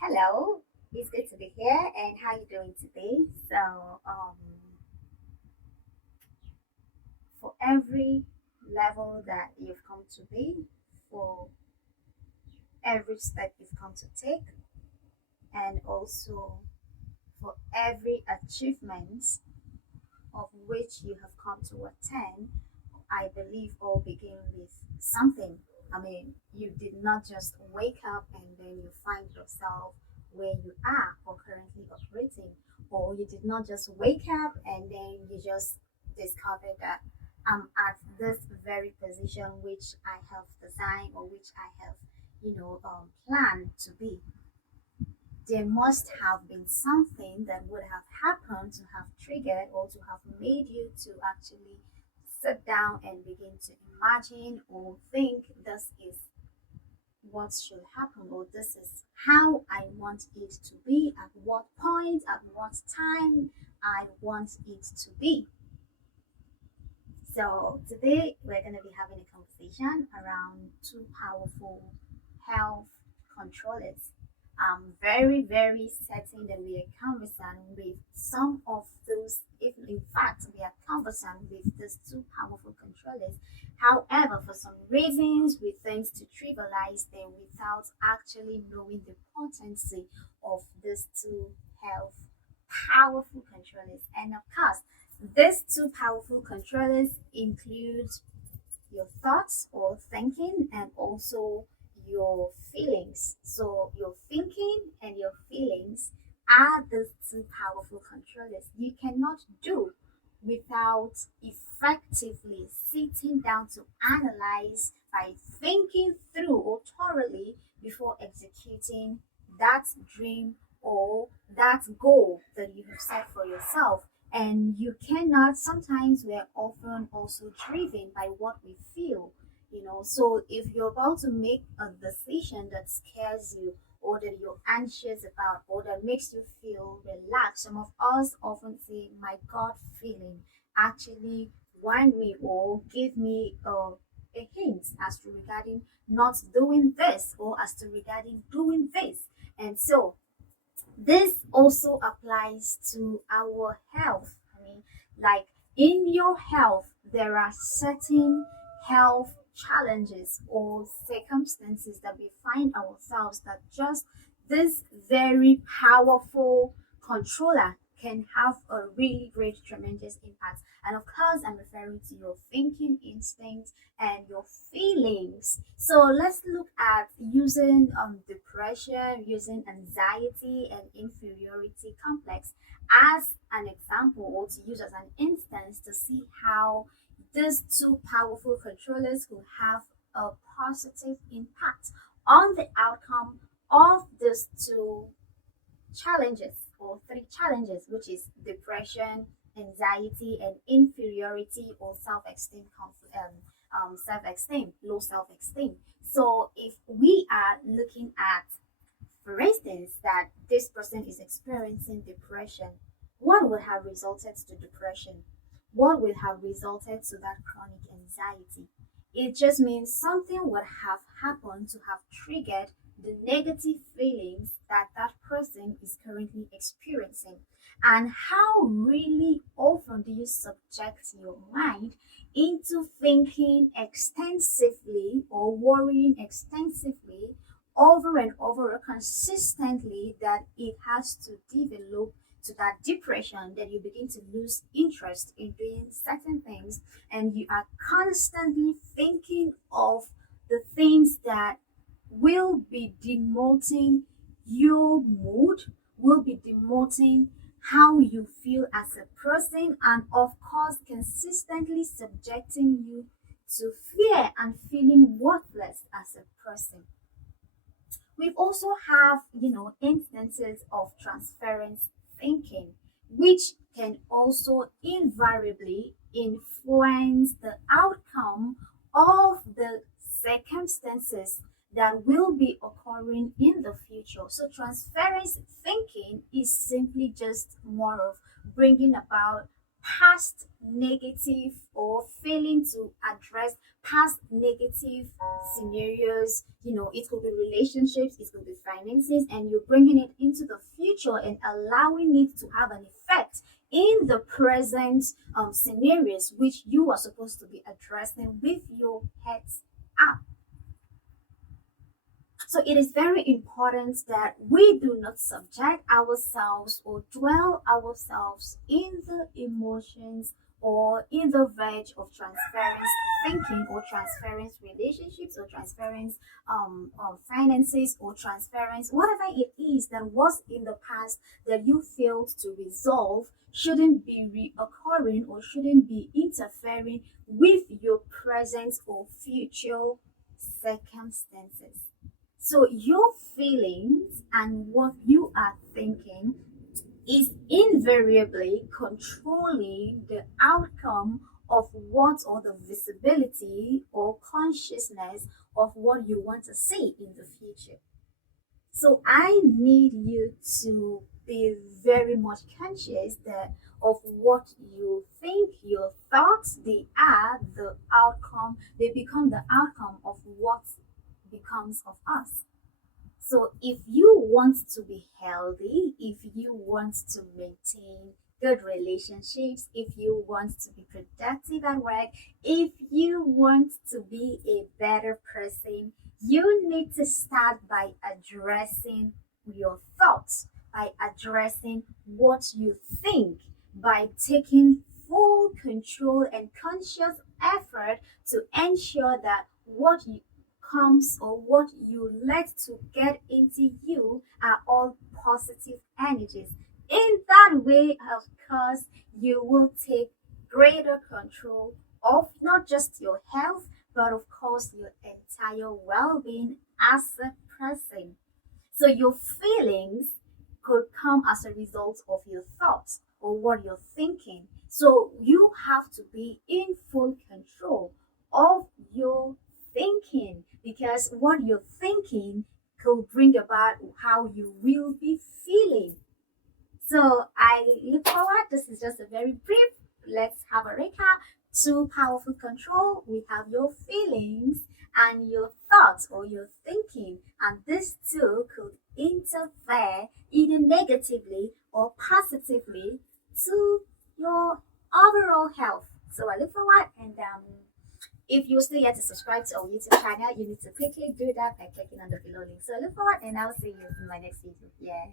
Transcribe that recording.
Hello, it's good to be here. And how you doing today? For every level that you've come to be, for every step you've come to take, and also for every achievement of which you have come to attain, I believe all begin with something. I mean, you did not just wake up and then you find yourself where you are or currently operating, or you did not just wake up and then you just discovered that I'm at this very position which I have designed or which I have, planned to be. There must have been something that would have happened to have triggered or to have made you to actually sit down and begin to imagine or think this is what should happen or this is how I want it to be, at what point, at what time I want it to be. So today we're going to be having a conversation around two powerful health controllers. I'm very, very certain that we are conversant with some of those, if in fact we are conversant with these two powerful controllers. However, for some reasons, we tend to trivialize them without actually knowing the potency of these two health powerful controllers. And of course, these two powerful controllers include your thoughts or thinking and also your feelings. So, your thinking and your feelings are the two powerful controllers. You cannot do without effectively sitting down to analyze by thinking through or thoroughly before executing that dream or that goal that you have set for yourself. And you cannot, sometimes we're often also driven by what we feel, so if you're about to make a decision that scares you or that you're anxious about or that makes you feel relaxed, some of us often say my gut feeling actually warn me or give me a hint as to regarding not doing this or as to regarding doing this. And so this also applies to our health. I mean, like in your health, there are certain health challenges or circumstances that we find ourselves that just this very powerful controller can have a really great, tremendous impact. And of course, I'm referring to your thinking instincts and your feelings. So let's look at using depression, using anxiety and inferiority complex as an example or to use as an instance to see how these two powerful controllers will have a positive impact on the outcome of these two challenges or three challenges, which is depression, anxiety, and inferiority or self-esteem, self-esteem, low self-esteem. So if we are looking at, for instance, that this person is experiencing depression, what would have resulted to depression? What would have resulted to that chronic anxiety? It just means something would have happened to have triggered the negative feelings that that person is currently experiencing. And how really often do you subject your mind into thinking extensively or worrying extensively over and over consistently that it has to develop to that depression that you begin to lose interest in doing certain things and you are constantly thinking of the things that will be demoting your mood, will be demoting how you feel as a person, and of course, consistently subjecting you to fear and feeling worthless as a person. We also have, instances of transference thinking, which can also invariably influence the outcome of the circumstances that will be occurring in the future. So, transference thinking is simply just more of bringing about past negative or failing to address past negative scenarios. It could be relationships, it could be finances, and you're bringing it into the future and allowing it to have an effect in the present scenarios which you are supposed to be addressing with your heads up. So it is very important that we do not subject ourselves or dwell ourselves in the emotions or in the verge of transference thinking or transference relationships or transference finances or transference whatever it is that was in the past that you failed to resolve shouldn't be reoccurring or shouldn't be interfering with your present or future circumstances. So your feelings and what you are thinking is invariably controlling the outcome of what or the visibility or consciousness of what you want to see in the future. So I need you to be very much conscious that of what you think, your thoughts, they are the outcome, they become the outcome of what becomes of us. So if you want to be healthy, if you want to maintain good relationships, if you want to be productive at work, if you want to be a better person, you need to start by addressing your thoughts, by addressing what you think, by taking full control and conscious effort to ensure that what you comes or what you let to get into you are all positive energies. In that way, of course, you will take greater control of not just your health, but of course, your entire well being as a person. So, your feelings could come as a result of your thoughts or what you're thinking. So, you have to be in full control of your thinking because what you're thinking could bring about how you will be feeling. So I look forward. This is just a very brief. Let's have a recap. Two powerful control. We have your feelings and your thoughts or your thinking, and these two could interfere either negatively or positively to your overall health. So I look forward and if you're still yet to subscribe to our YouTube channel, you need to quickly do that by clicking on the below link. So I look forward and I'll see you in my next video. Yeah.